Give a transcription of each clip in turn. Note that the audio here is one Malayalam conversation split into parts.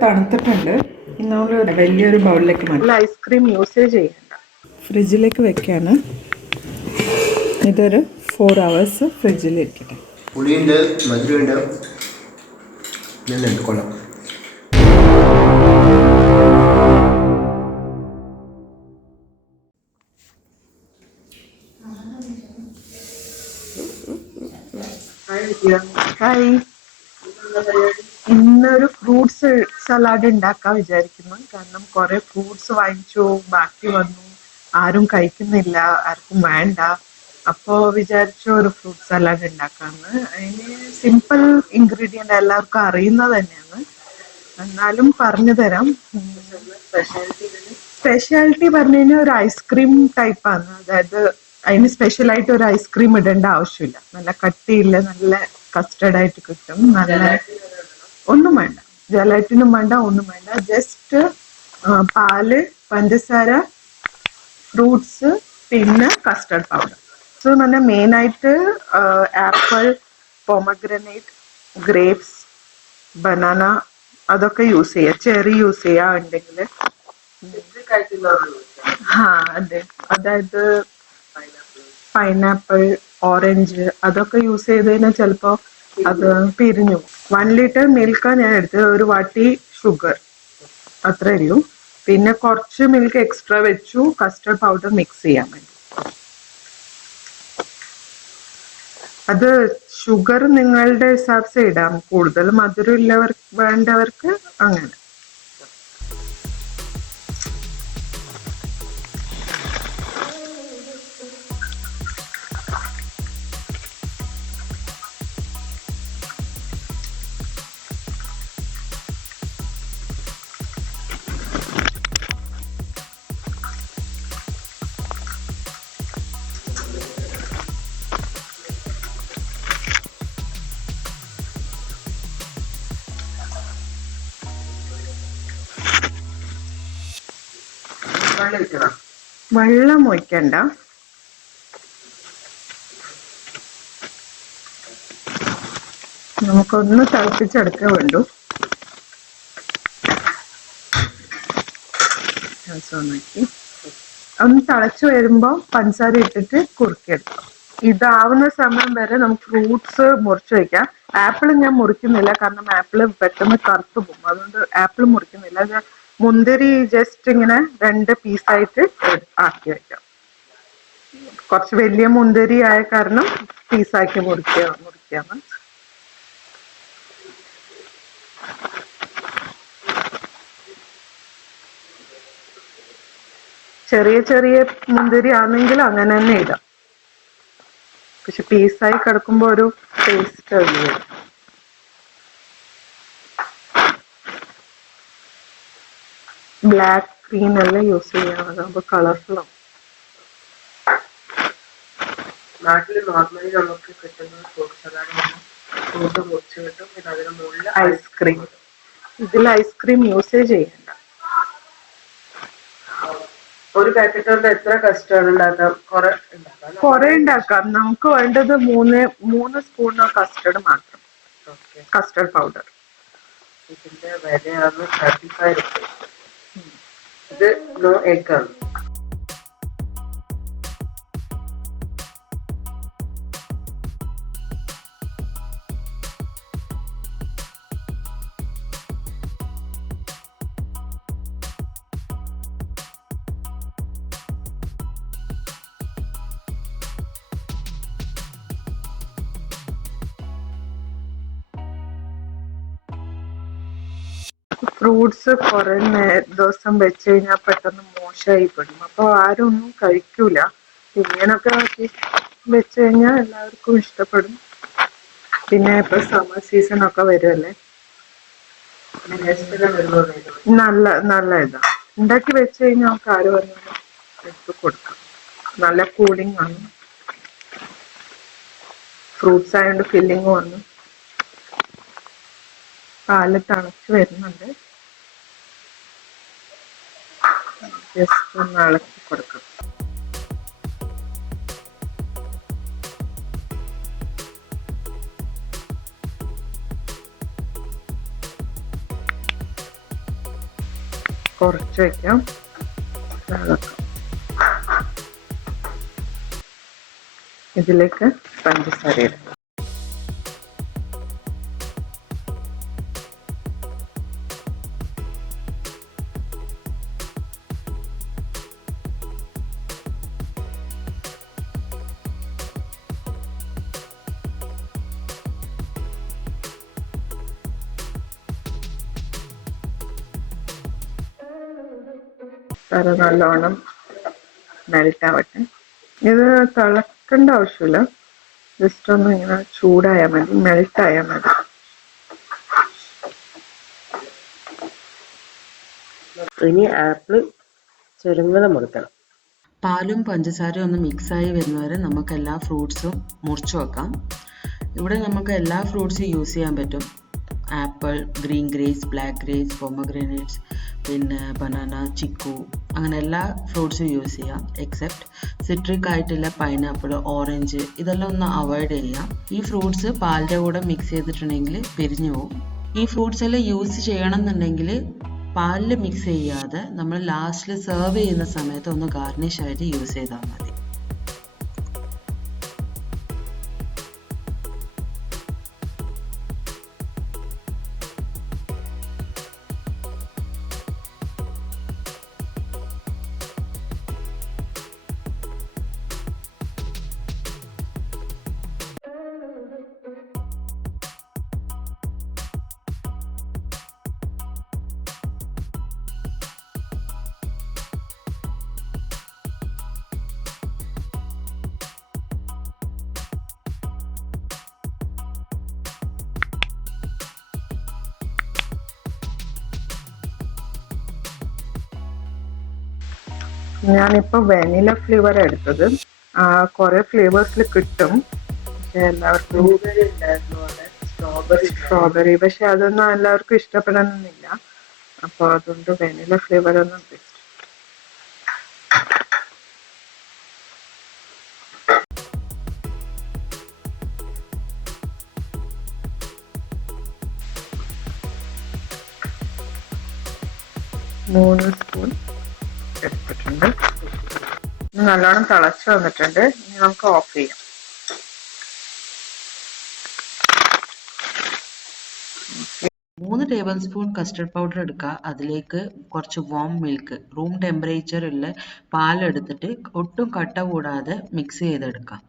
തണുത്തിട്ടുണ്ട്. നമ്മൾ വലിയൊരു ബൗളിലേക്ക് മാറ്റി ഐസ്ക്രീം യൂസേജ് ചെയ്യണ്ട, ഫ്രിഡ്ജിലേക്ക് വെക്കാണ്. ഇതൊരു 4 hours ഫ്രിഡ്ജിൽ ഇരിക്കട്ടെ. പുളിയുണ്ട്, മധുരമുണ്ട്, നല്ല കൊള്ളാം. ഹായ്, ഇന്നൊരു ഫ്രൂട്ട്സ് സലാഡ് ഉണ്ടാക്കാൻ വിചാരിക്കുന്നു. കാരണം കുറെ ഫ്രൂട്ട്സ് വാങ്ങിച്ചു, ബാക്കി വന്നു, ആരും കഴിക്കുന്നില്ല, ആർക്കും വേണ്ട. അപ്പോ വിചാരിച്ചു ഒരു ഫ്രൂട്ട് സലാഡ് ഉണ്ടാക്കാന്ന്. അതിന് സിമ്പിൾ ഇൻഗ്രീഡിയന്റ് എല്ലാവർക്കും അറിയുന്നത് തന്നെയാണ്, എന്നാലും പറഞ്ഞു തരാം. സ്പെഷ്യാലിറ്റി പറഞ്ഞു കഴിഞ്ഞാൽ ഒരു ഐസ്ക്രീം ടൈപ്പാണ്. അതായത് അതിന് സ്പെഷ്യലായിട്ട് ഒരു ഐസ്ക്രീം ഇടേണ്ട ആവശ്യമില്ല. നല്ല കട്ടിയില്ല, നല്ല കസ്റ്റർഡ് ആയിട്ട് കിട്ടും. നല്ല ഒന്നും വേണ്ട, ജലാറ്റിനും വേണ്ട, ഒന്നും വേണ്ട. ജസ്റ്റ് പാല്, പഞ്ചസാര, ഫ്രൂട്ട്സ്, പിന്നെ കസ്റ്റർഡ് പൗഡർ. സോ നല്ല മെയിനായിട്ട് ആപ്പിൾ, പൊമഗ്രനേറ്റ്, ഗ്രേപ്സ്, ബനാന അതൊക്കെ യൂസ് ചെയ്യാം. ചെറി യൂസ് ചെയ്യാ ഉണ്ടെങ്കിൽ. അതെ, അതായത് പൈനാപ്പിൾ, ഓറഞ്ച് അതൊക്കെ യൂസ് ചെയ്ത് കഴിഞ്ഞാൽ ചിലപ്പോ അത് പിരിഞ്ഞു. 1 liter മിൽക്കാണ് ഞാൻ എടുത്തത്. ഒരു വാട്ടി ഷുഗർ അത്രേ ഉള്ളൂ. പിന്നെ കുറച്ച് മിൽക്ക് എക്സ്ട്രാ വെച്ചു കസ്റ്റർഡ് പൗഡർ മിക്സ് ചെയ്യാൻ വേണ്ടി. അത് ഷുഗർ നിങ്ങളുടെ ഹിസാബ്സ് ഇടാം. കൂടുതൽ മധുരം ഇല്ലവർ വേണ്ടവർക്ക് അങ്ങനെ. വെള്ളം ഒഴിക്കണ്ട, നമുക്കൊന്ന് തിളപ്പിച്ചെടുക്കേ വേണ്ടു. ഒന്ന് തിളച്ചു വരുമ്പോ പഞ്ചസാര ഇട്ടിട്ട് കുറുക്കിയെടുക്കാം. ഇതാവുന്ന സമയം വരെ നമുക്ക് ഫ്രൂട്ട്സ് മുറിച്ച് വയ്ക്കാം. ആപ്പിൾ ഞാൻ മുറിക്കുന്നില്ല, കാരണം ആപ്പിൾ പെട്ടെന്ന് കറുത്തു പോകും. അതുകൊണ്ട് ആപ്പിൾ മുറിക്കുന്നില്ല. മുന്തിരി ജസ്റ്റ് ഇങ്ങനെ 2 പീസായിട്ട് ആക്കി വെക്കാം. കുറച്ച് വലിയ മുന്തിരി ആയ കാരണം പീസാക്കി മുറിക്കാണ്. ചെറിയ ചെറിയ മുന്തിരി ആണെങ്കിൽ അങ്ങനെ തന്നെ ഇടാം. പക്ഷെ പീസായി കിടക്കുമ്പോ ഒരു ടേസ്റ്റ് അല്ലേ. ബ്ലാക്ക് ഗ്രീൻ എല്ലാം യൂസ് ചെയ്യാം, അതാകുമ്പോ കളർഫുൾ ആവും. നാട്ടിൽ നോർമലി നമുക്ക് കിട്ടുന്ന ഫ്രൂട്ട് സലാഡ് ഫ്രൂട്ട് മുറിച്ച് കിട്ടും, പിന്നെ അതിന് മുകളിൽ ഐസ്ക്രീം. ഇതിൽ ഐസ്ക്രീം യൂസേ ചെയ്യണ്ട. ഒരു പാക്കറ്റ് കൊണ്ട് എത്ര കസ്റ്റർഡ് ഉണ്ടാക്കാം? കുറെ ഉണ്ടാക്കാം. നമുക്ക് വേണ്ടത് 3 സ്പൂൺ കസ്റ്റർഡ് മാത്രം. Custard powder. ഇതിന്റെ വിലയാണ് 35 rupees. ഇത് നോ എഗ് ആണ്. ഫ്രൂട്ട്സ് കുറെ ദിവസം വെച്ച് കഴിഞ്ഞാൽ പെട്ടെന്ന് മോശമായി പെടും. അപ്പൊ ആരും ഒന്നും കഴിക്കൂല. ഇങ്ങനൊക്കെ വെച്ച് കഴിഞ്ഞാൽ എല്ലാവർക്കും ഇഷ്ടപ്പെടും. പിന്നെ ഇപ്പൊ സമ്മർ സീസൺ ഒക്കെ വരുമല്ലേ, നല്ല ഇതാ. ഉണ്ടാക്കി വെച്ച് കഴിഞ്ഞാൽ നമുക്ക് ആര് വന്നാലും എടുത്ത് കൊടുക്കാം. നല്ല കൂളിംഗ് ആണ്. ഫ്രൂട്ട്സ് ആയതുകൊണ്ട് ഫില്ലിങ് വന്നു. പാല് തണുച്ച് വരുന്നുണ്ട്. ജസ്റ്റ് ഒന്ന് ഇളക്കി കൊടുക്കാം. കുറച്ച് വയ്ക്കാം. ഇതിലേക്ക് പഞ്ചസാര ഇടാം. അത് നല്ലോണം മെൽറ്റ് ആവട്ടെ. ഇത് തിളക്കേണ്ട ആവശ്യമില്ല, ജസ്റ്റ് ഒന്ന് ഇങ്ങനെ ചൂടായാൽ മതി, മെൽറ്റ് ആയാൽ മതി. ഇനി ആപ്പിൾ ചെറുങ്ങനെ മുറിക്കണം. പാലും പഞ്ചസാരയും ഒന്ന് മിക്സായി വരുന്നവരെ നമുക്ക് എല്ലാ ഫ്രൂട്ട്സും മുറിച്ച് വെക്കാം. ഇവിടെ നമുക്ക് എല്ലാ ഫ്രൂട്ട്സും യൂസ് ചെയ്യാൻ പറ്റും. Apple, green grapes, black grapes, pomegranates, പിന്നെ ബനാന, ചിക്കു, അങ്ങനെ എല്ലാ ഫ്രൂട്ട്സും യൂസ് ചെയ്യാം. എക്സെപ്റ്റ് സിട്രിക് ആയിട്ടുള്ള പൈനാപ്പിൾ, ഓറഞ്ച്, ഇതെല്ലാം ഒന്ന് അവോയ്ഡ് ചെയ്യാം. ഈ ഫ്രൂട്ട്സ് പാലിൻ്റെ കൂടെ മിക്സ് ചെയ്തിട്ടുണ്ടെങ്കിൽ പിരിഞ്ഞു പോകും. ഈ ഫ്രൂട്ട്സ് എല്ലാം യൂസ് ചെയ്യണം എന്നുണ്ടെങ്കിൽ പാലിൽ മിക്സ് ചെയ്യാതെ നമ്മൾ ലാസ്റ്റിൽ സെർവ് ചെയ്യുന്ന സമയത്ത് ഒന്ന് ഗാർണിഷ് ആയിട്ട് യൂസ് ചെയ്താൽ മതി. ഞാനിപ്പോ വാനില ഫ്ലേവർ എടുത്തത്. കുറെ ഫ്ലേവേഴ്സിൽ കിട്ടും, പക്ഷെ എല്ലാവർക്കും സ്ട്രോബെറി, പക്ഷെ അതൊന്നും എല്ലാവർക്കും ഇഷ്ടപ്പെടണമെന്നില്ല. അപ്പൊ അതുകൊണ്ട് വാനില ഫ്ലേവർ ഒന്നും ബെസ്റ്റ്. മൂന്ന് സ്പൂൺ എടുത്തിട്ടുണ്ട്. നല്ലോണം തിളച്ച് വന്നിട്ടുണ്ട്. ഇനി നമുക്ക് ഓഫ് ചെയ്യാം. മൂന്ന് ടേബിൾ സ്പൂൺ കസ്റ്റർഡ് പൗഡർ എടുക്കുക. അതിലേക്ക് കുറച്ച് വാം മിൽക്ക്, റൂം ടെമ്പറേച്ചറിൽ പാലെടുത്തിട്ട് ഒട്ടും കട്ട കൂടാതെ മിക്സ് ചെയ്തെടുക്കാം.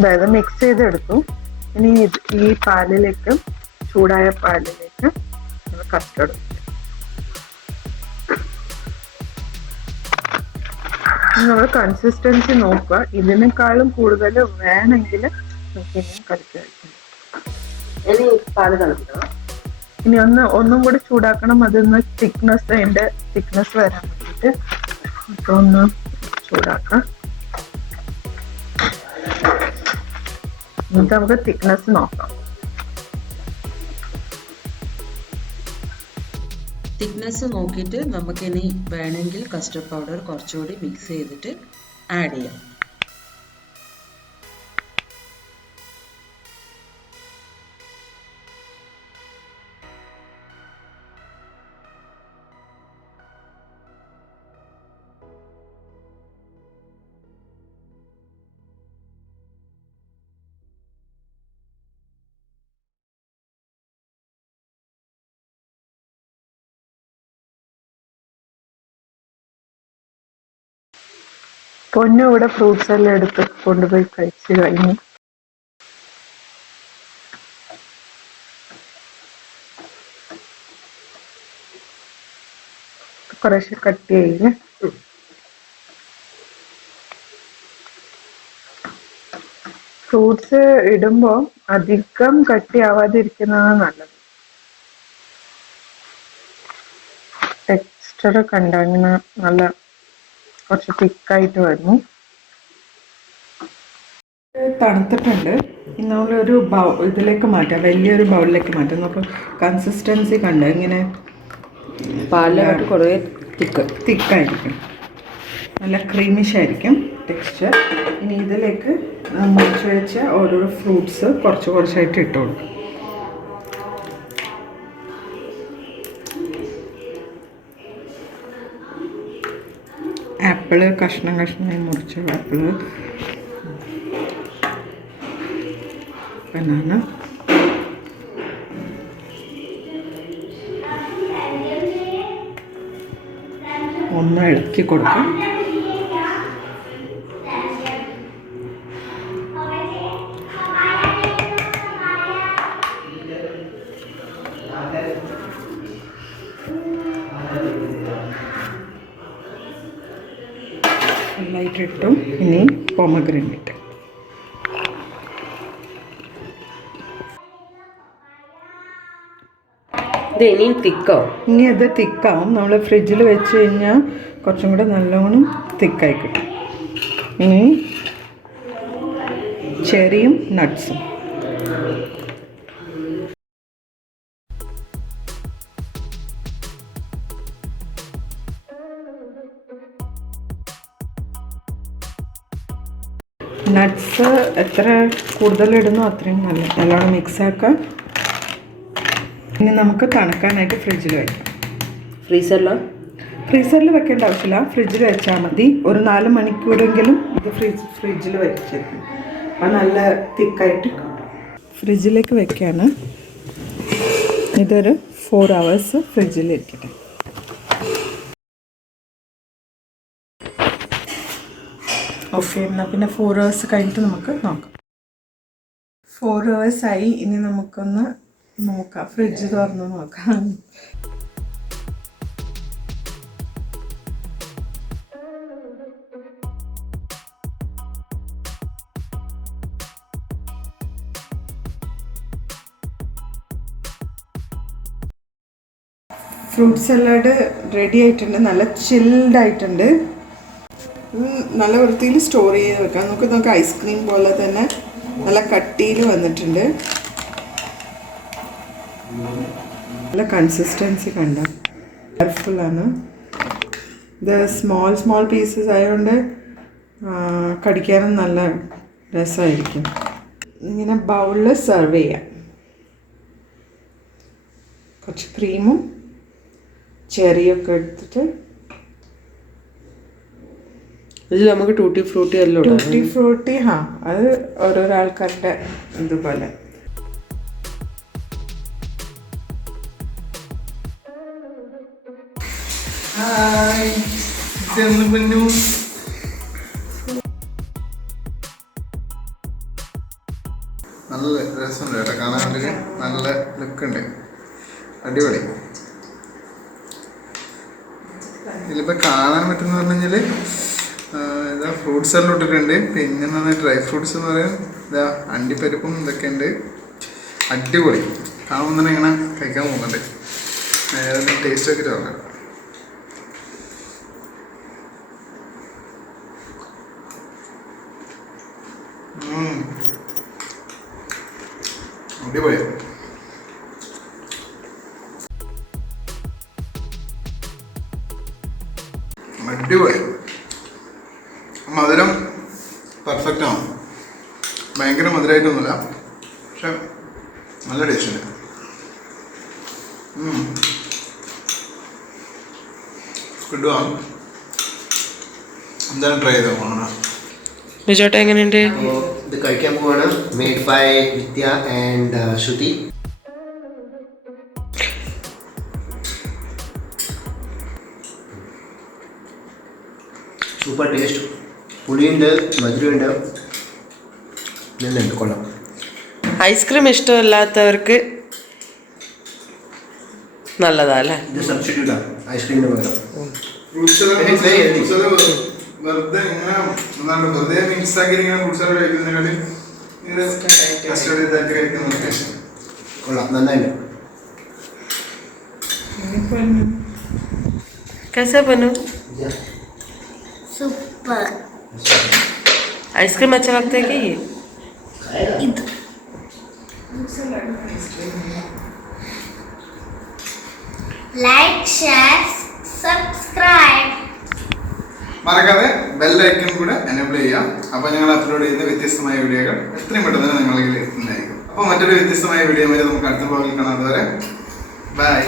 അതായത് മിക്സ് ചെയ്തെടുത്തു. ഇനി ഈ പാലിലേക്ക്, ചൂടായ പാലിലേക്ക് കസ്റ്റർഡ് നമ്മൾ കൺസിസ്റ്റൻസി നോക്കുക. ഇതിനേക്കാളും കൂടുതൽ വേണമെങ്കിൽ നമുക്ക് ഇനിയും കളിച്ച് കഴിക്കണം. ഇനി പാല് തിളപ്പിക്കണം. ഇനി ഒന്നും കൂടി ചൂടാക്കണം. അതൊന്ന് അതിന്റെ തിക്നെസ് വരാൻ വേണ്ടിയിട്ട് അപ്പൊ ഒന്ന് ചൂടാക്കാം. എന്നിട്ട് നമുക്ക് തിക്നെസ് നോക്കാം. തിക്നെസ് നോക്കിയിട്ട് നമുക്കിനി വേണമെങ്കിൽ കസ്റ്റർഡ് പൗഡർ കുറച്ചുകൂടി മിക്സ് ചെയ്തിട്ട് ആഡ് ചെയ്യാം. പൊന്നു ഇവിടെ ഫ്രൂട്ട്സ് എല്ലാം എടുത്ത് കൊണ്ടുപോയി കഴിച്ചു കഴിഞ്ഞു. കുറേശ്ശെ കട്ട് ചെയ്യില്ലേ. ഫ്രൂട്ട്സ് ഇടുമ്പോ അധികം കട്ടിയാവാതിരിക്കുന്നതാണ് നല്ലത്. ടെക്സ്ചർ കണ്ട ഇങ്ങനെ നല്ല കുറച്ച് തിക്കായിട്ട് വരുന്നു. തണുത്തിട്ടുണ്ട്. നമ്മളൊരു ഇതിലേക്ക് മാറ്റാം, വലിയൊരു ബൗളിലേക്ക് മാറ്റാം. നമുക്ക് കൺസിസ്റ്റൻസി കണ്ട് ഇങ്ങനെ പാലിലോട്ട് കുറേ തിക്കായിരിക്കും, നല്ല ക്രീമിഷ് ആയിരിക്കും ടെക്സ്ചർ. ഇനി ഇതിലേക്ക് മുറിച്ച് വെച്ച ഓരോരോ ഫ്രൂട്ട്സ് കുറച്ച് കുറച്ചായിട്ട് ഇട്ട് കൊടുക്കും. ആപ്പിള് കഷ്ണമായി മുറിച്ച ആപ്പിള്, ബനാന, ഒന്ന് ഇളക്കി കൊടുക്കും. ലൈറ്റിട്ടും ഇനി pomegranate. ഇനിയും തിക്കാവും. ഇനി അത് തിക്കാവും. നമ്മൾ ഫ്രിഡ്ജിൽ വെച്ച് കഴിഞ്ഞാൽ കുറച്ചും കൂടെ നല്ലോണം തിക്കായി കിട്ടും. ഇനി ചെറിയും നട്ട്സും. നട്ട്സ് എത്ര കൂടുതലിടുന്നോ അത്രയും നല്ലോണം മിക്സാക്കാം. ഇനി നമുക്ക് തണുക്കാനായിട്ട് ഫ്രിഡ്ജിൽ വയ്ക്കാം. ഫ്രീസറിൽ വെക്കേണ്ട ആവശ്യമില്ല, ഫ്രിഡ്ജിൽ വെച്ചാൽ മതി. ഒരു 4 മണിക്കൂറെങ്കിലും ഇത് ഫ്രിഡ്ജിൽ വെച്ചേക്കും. അത് നല്ല തിക്കായിട്ട് ഫ്രിഡ്ജിലേക്ക് വെക്കുകയാണ്. ഇതൊരു 4 hours ഫ്രിഡ്ജിൽ ഇരിക്കട്ടെ. ഓക്കെ, എന്നാൽ പിന്നെ 4 hours കഴിഞ്ഞിട്ട് നമുക്ക് നോക്കാം. 4 hours ആയി. ഇനി നമുക്കൊന്ന് നോക്കാം, ഫ്രിഡ്ജ് തുറന്ന് നോക്കാം. ഫ്രൂട്ട് സലാഡ് റെഡി ആയിട്ടുണ്ട്. നല്ല ചിൽഡ് ആയിട്ടുണ്ട്. നല്ല വൃത്തിയിൽ സ്റ്റോർ ചെയ്ത് വെക്കാം. നമുക്ക് ഐസ്ക്രീം പോലെ തന്നെ നല്ല കട്ടിയിൽ വന്നിട്ടുണ്ട്. നല്ല കൺസിസ്റ്റൻസി കണ്ട കെയർഫുള്ളാണ്. ഇത് സ്മോൾ പീസസ് ആയതുകൊണ്ട് കടിക്കാനും നല്ല രസമായിരിക്കും. ഇങ്ങനെ ബൗളിൽ സെർവ് ചെയ്യാം. കുറച്ച് ക്രീമും ചെറിയൊക്കെ എടുത്തിട്ട് ഇത് നമുക്ക് ടൂട്ടി ഫ്രൂട്ടി എല്ലാം ടൂട്ടി ഫ്രൂട്ടി. അത് ഓരോരോ ആൾക്കാരുടെ ഇതുപോലെ. നല്ല രസമുണ്ട് കേട്ടോ, കാണാൻ വേണ്ടി നല്ല ലുക്കുണ്ട്, അടിപൊളി. ഇതിലിപ്പോൾ കാണാൻ പറ്റുന്ന പറഞ്ഞു കഴിഞ്ഞാൽ ഇതാ ഫ്രൂട്ട്സ് എല്ലാം ഇട്ടിട്ടുണ്ട്. പിന്നെ എന്ന് ഡ്രൈ ഫ്രൂട്ട്സ് എന്ന് പറയാൻ ഇതാ അണ്ടിപ്പരിപ്പും ഇതൊക്കെ ഉണ്ട്. അടിപൊളി. കാണുമ്പോൾ തന്നെ ഇങ്ങനെ കഴിക്കാൻ പോകുന്നുണ്ട്. ടേസ്റ്റ് ഒക്കെ നോക്കാം. അടിപൊളി. അടിപൊളി. മധുരം പെർഫെക്റ്റാണ്. ഭയങ്കര മധുരമായിട്ടൊന്നുമില്ല, പക്ഷെ നല്ല ടേസ്റ്റ് ഉണ്ട്. കിട്ടുവാണ്. എന്തായാലും ട്രൈ ചെയ്ത് പോകണം. ചേട്ടാ എങ്ങനെയുണ്ട്? ഇത് കഴിക്കാൻ പോവാണ്. Made by Vidya and Shruti. Super taste. പുളിയുണ്ട്, മധുരമുണ്ട്, നല്ലുണ്ട്, കൊള്ളാം. ഐസ്ക്രീം ഇഷ്ടമല്ലാത്തവർക്ക് നല്ലതാ അല്ലേ? ഇത് സബ്സ്റ്റിറ്റ്യൂട്ടാണ് ഐസ്ക്രീമിന് പകരം. വെറുതെ വെറുതെ മിക്സ് ആക്കി ഇങ്ങനെ ഫ്രൂട്ട്സ് കഴിക്കുന്നതിനാല് കസ്റ്റർഡ് ഇതായിട്ട് കഴിക്കുന്ന കൊള്ളാം, നന്നായിട്ട്. कैसा बनू? सुपर. आइसक्रीम अच्छा लगता है क्या ये? Like share subscribe. മറക്കാതെ ബെൽ ഐക്കൺ കൂടെ എനേബിൾ ചെയ്യാം. അപ്പോൾ ഞങ്ങൾ അപ്ലോഡ് ചെയ്യുന്ന വ്യത്യസ്തമായ വീഡിയോകൾ എത്രയും പെട്ടെന്ന് തന്നെ നിങ്ങളിലേക്ക് എത്തുന്നതായിരിക്കും. അപ്പോൾ മറ്റൊരു വ്യത്യസ്തമായ വീഡിയോ വരെ നമുക്ക് അടുത്ത വ്ലോഗിൽ കാണാം. അതുവരെ ബൈ.